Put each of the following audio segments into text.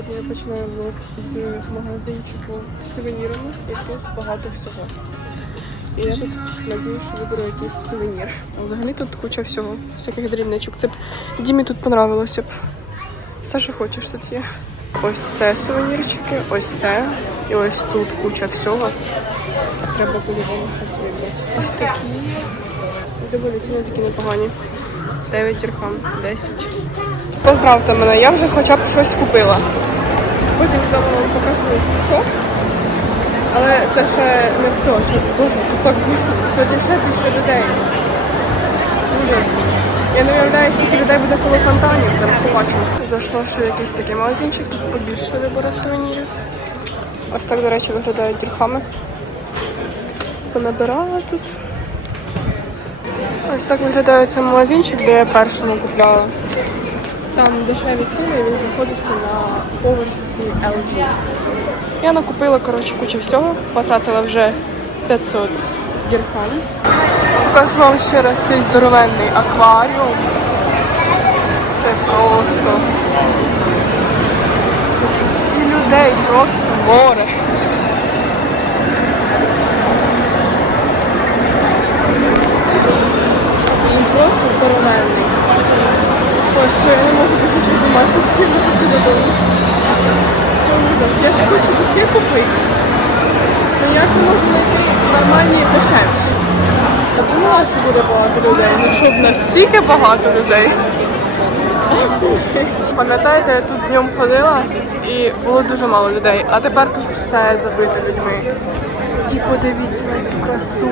Сьогодні я починаю влог з магазинчику з сувенірами, і тут багато всього. І я тут надіюсь, що виберу якийсь сувенір. Взагалі тут куча всього, всяких дрібничок. Це б Дімі тут понравилося б. Все, що хочеш, тут є. Ось це сувенірчики, ось це. І ось тут куча всього. Треба по-любому щось вибрати. Ось такі. Доволі ціни такі непогані. 9 дірхам, 10. Поздравте мене, я вже хоча б щось купила. Потім вдома вам покажу, що. Але це ще не все. Боже, тут так. Сьогодні ще більше людей. Ужас. Я не уявляю, скільки людей буде коло фонтанів. Зараз побачимо. Зайшла ще якийсь такий магазинчик, тут побільше вибору сувенірів. Ось так, до речі, виглядають дірхами. Понабирала тут. Ось так виглядає цей магазинчик, де я першому купляла. Там дешеві ціни, він знаходиться на поверсі LG. Я накупила, коротше, кучу всього, потратила вже 500 дірхам. Покажу вам ще раз цей здоровенний акваріум. Це просто. І людей просто море. Він просто здоровенний. Ой, все, я не можу більше знімати, я не хочу додому. Я ще хочу духи купити. Ну як можу знайти нормальні дешевші. Я думала, що буде багато людей. Ну щоб настільки багато людей. Пам'ятаєте, я тут днем ходила і було дуже мало людей, а тепер тут все забите людьми. І подивіться на цю красу.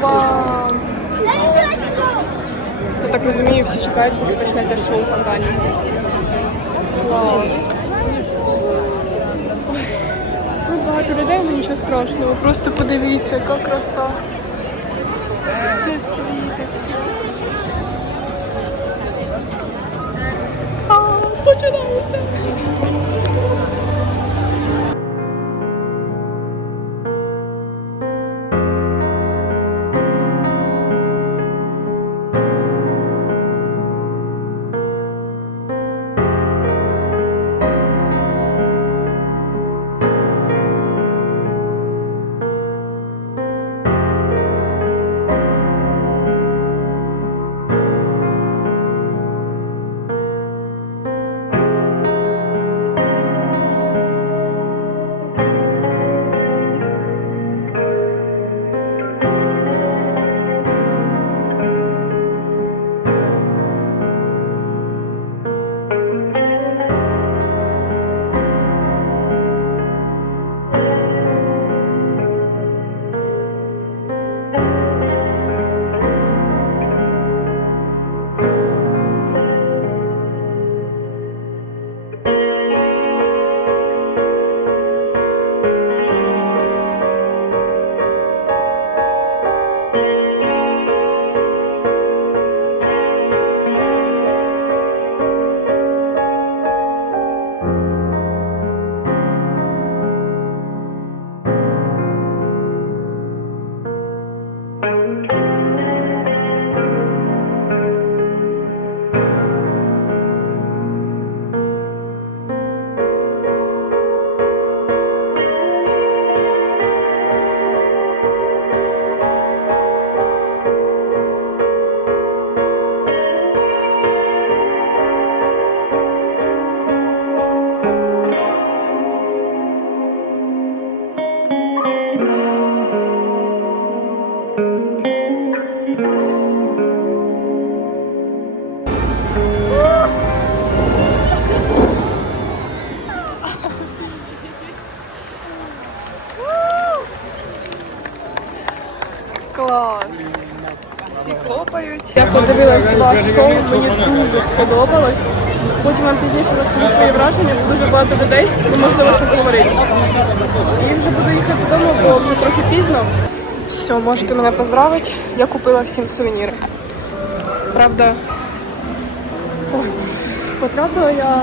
Вау! Так розумію, всі чекають, поки почнеться шоу в фонтані. Клас. Ну, багато людей, але нічого страшного. Просто подивіться, яка краса. Все світиться. А, починається. Подивилась два шоу, мені дуже сподобалось. Потім вам пізніше розкажу свої враження, бо дуже багато людей, неможливо щось говорити. І вже буду їхати додому, бо вже трохи пізно. Все, можете мене поздравити. Я купила всім сувеніри. Правда, ой, потратила я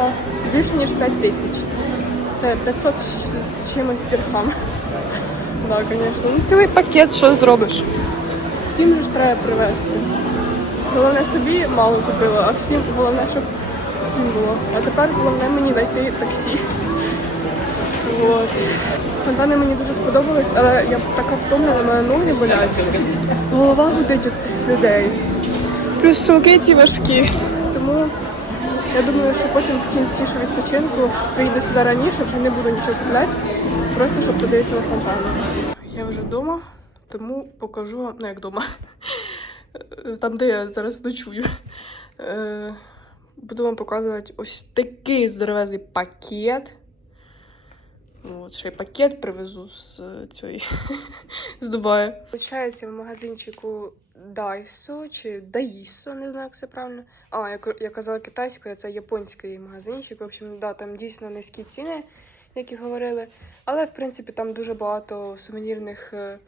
більше ніж 5 тисяч. Це 500 з чимось дірхам. Так, звісно. Ну, цілий пакет, що зробиш. Всім ж треба привезти. Головне собі мало купила, а всім головне, щоб всі магазин було. А тепер головне мені знайти таксі. От. Фонтани мені дуже сподобались, але я така втомлена, мене ноги болять. Голова гудить від цих людей. Плюс сумки ці важкі. Тому я думаю, що потім в кінці що відпочинку приїду сюди раніше, вже не буду нічого купляти. Просто щоб подивитися на фонтани. Я вже вдома, тому покажу вам, ну як вдома, там, де я зараз ночую. Е, Буду вам показувати ось такий здоровезний пакет. От, ще й пакет привезу з е, цієї з Дубаю. Получається в магазинчику Daiso чи Daiso, не знаю, як це правильно. А, я, я казала китайською, це японський магазинчик. В общем, да, там дійсно низькі ціни, які говорили. Але в принципі там дуже багато сувенірних е,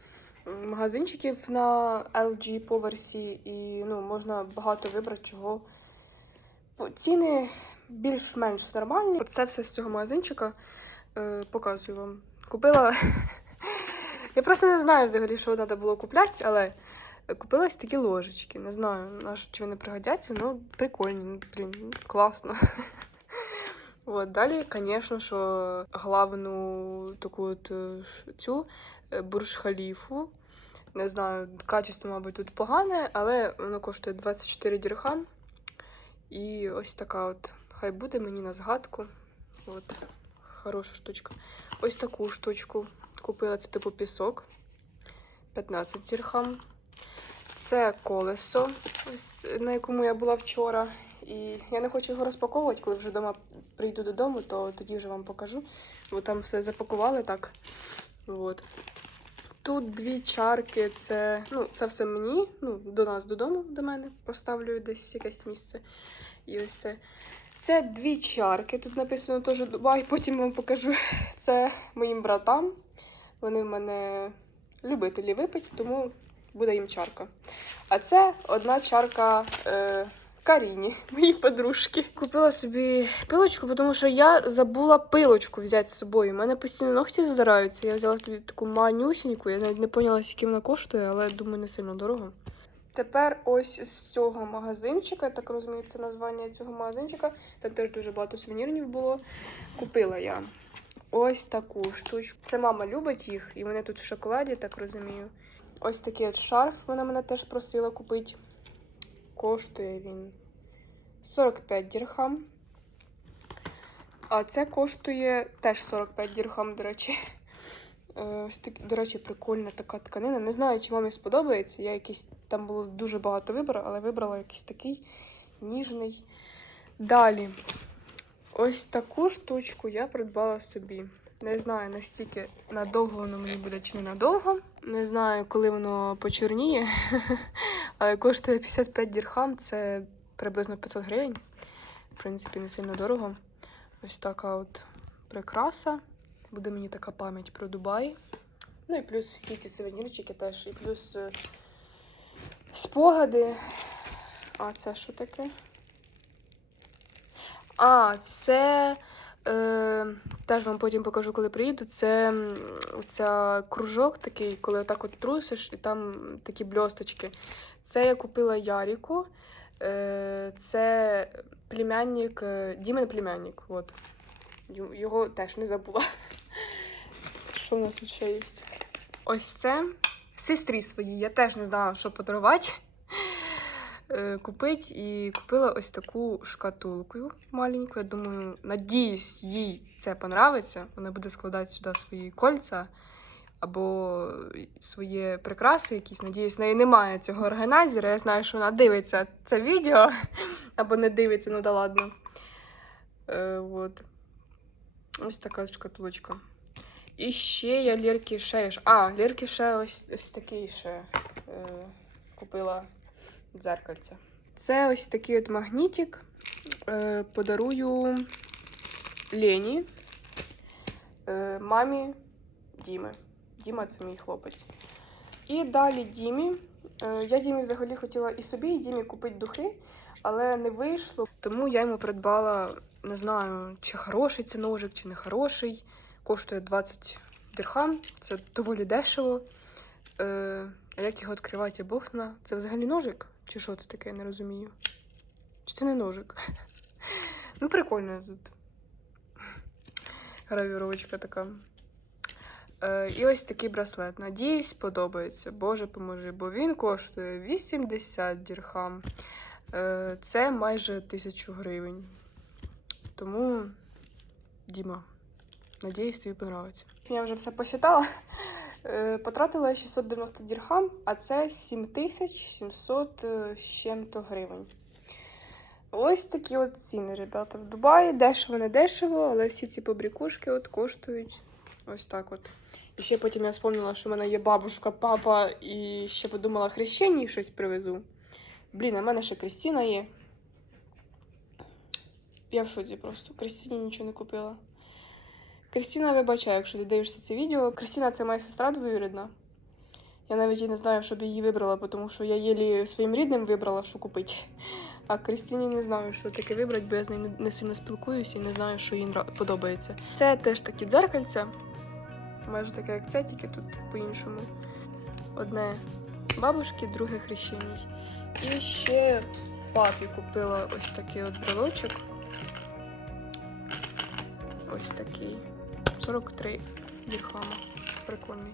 магазинчиків на LG поверсі, і ну, можна багато вибрати чого. Ціни більш-менш нормальні. Оце все з цього магазинчика. Е, показую вам. Купила. Я просто не знаю взагалі, що треба було купляти, але купила такі ложечки. Не знаю, на чи вони пригодяться, ну прикольні, блін, класно. От, далі, звісно, що главну таку от цю е, бурж-халіфу. Не знаю, качество, мабуть, тут погане, але воно коштує 24 дірхам. І ось така от. Хай буде мені на згадку. От, хороша штучка. Ось таку штучку купила, це типу пісок. 15 дірхам. Це колесо, ось, на якому я була вчора. І я не хочу його розпаковувати, коли вже вдома прийду додому, то тоді вже вам покажу. Бо там все запакували так. От. Тут дві чарки, це, ну, це все мені, ну, до нас додому, до мене. Поставлю десь якесь місце. І ось це. Це дві чарки. Тут написано теж Дубай, потім вам покажу. Це моїм братам. Вони в мене любителі випити, тому буде їм чарка. А це одна чарка е, Каріні, моїй подружки. Купила собі пилочку, тому що я забула пилочку взяти з собою. У мене постійно ногті задираються. Я взяла собі таку манюсіньку. Я навіть не поняла, скільки вона коштує, але думаю, не сильно дорого. Тепер ось з цього магазинчика, так розумію, це названня цього магазинчика. Там теж дуже багато сувенірів було. Купила я ось таку штучку. Це мама любить їх, і вони тут в шоколаді, так розумію. Ось такий от шарф вона мене теж просила купити. Коштує він 45 дірхам. А це коштує теж 45 дірхам, до речі. Е, до речі, прикольна така тканина. Не знаю, чи мамі сподобається. Я якийсь там було дуже багато вибору, але вибрала якийсь такий ніжний. Далі, ось таку штучку я придбала собі. Не знаю, настільки надовго воно мені буде чи не надовго. Не знаю, коли воно почорніє, коштує 55 дірхам, це приблизно 500 гривень. В принципі, не сильно дорого. Ось така от прикраса. Буде мені така пам'ять про Дубай. Ну і плюс всі ці сувенірчики теж. І плюс е, спогади. А це що таке? А, це. Е, теж вам потім покажу, коли приїду. Це м, ця кружок такий, коли отак от трусиш, і там такі бльосточки. Це я купила Яріку. Е, це племянник, е, Дімин племянник. От. Його теж не забула. Що в нас тут ще є? Ось це сестрі своїй. Я теж не знала, що подарувати. Е, Купить і купила ось таку шкатулку маленьку. Я думаю, надіюсь, їй це понравиться. Вона буде складати сюди свої кольця або свої прикраси якісь. Надіюсь, в неї немає цього органайзера. Я знаю, що вона дивиться це відео або не дивиться, ну да ладно. Е, от. Ось така шкатулочка. І ще я Лірки ще. А, Лірки ще ось, ось такий ще е, купила дзеркальце. Це ось такий от магнітик. Е, подарую Лені, е, мамі Діми. Діма це мій хлопець. І далі Дімі. Е, я Дімі взагалі хотіла і собі, і Дімі купити духи, але не вийшло. Тому я йому придбала, не знаю, чи хороший це ножик, чи не хороший. Коштує 20 дирхам. Це доволі дешево. А як його відкривати, я Бог зна. Це взагалі ножик? Чи що це таке, я не розумію. Чи це не ножик? Ну, прикольно тут. Гравіровочка така. Е, і ось такий браслет. Надіюсь, подобається. Боже поможи, бо він коштує 80 дірхам. Е, це майже 1000 гривень. Тому, Діма, надіюсь, тобі подобається. Я вже все посчитала. Е, Потратила 690 дірхам, а це 7700 е, з чим-то гривень. Ось такі от ціни, ребята, в Дубаї. Дешево, не дешево, але всі ці побрікушки от коштують ось так от. І ще потім я вспомнила, що в мене є бабушка, папа, і ще подумала, хрещені щось привезу. Блін, а в мене ще Крістіна є. Я в шоці просто. Крістіні нічого не купила. Крістіна, вибачай, якщо ти дивишся це відео. Крістіна це моя сестра двоюрідна. Я навіть і не знаю, щоб її вибрала, тому що я єлі своїм рідним вибрала, що купити. А Крістіні не знаю, що таке вибрати, бо я з нею не- не сильно спілкуюся і не знаю, що їй подобається. Це теж такі дзеркальця. Майже таке, як це, тільки тут по-іншому. Одне бабушки, друге хрещеній. І ще папі купила ось такий от брелочок. Ось такий. 43 дірхама. Прикольний.